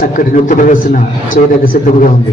చక్కటి నృత్య ప్రదర్శన చేయడానికి సిద్ధంగా ఉంది.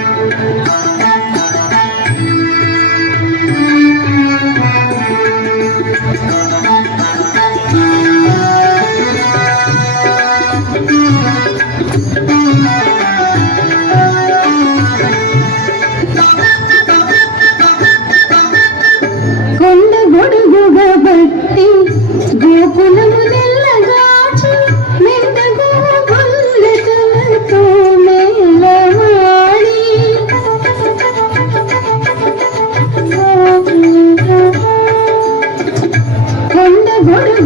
Música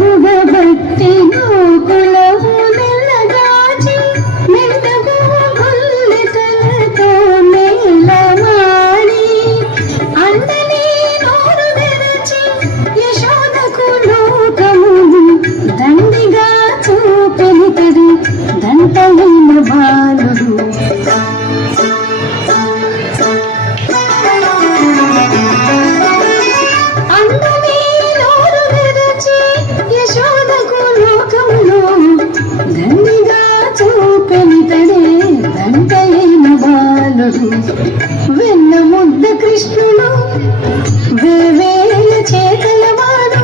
ಭುವ ಭಕ್ತಿ ನೂಕುಲ వెన్న ముద్ద కృష్ణుడు వేవేల చేతల వాడు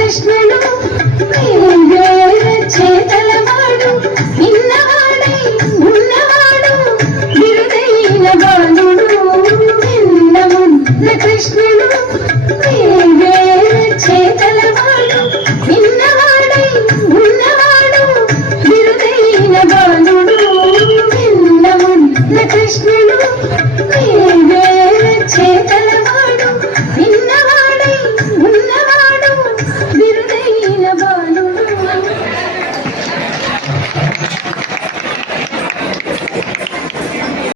ప్రశ్నలు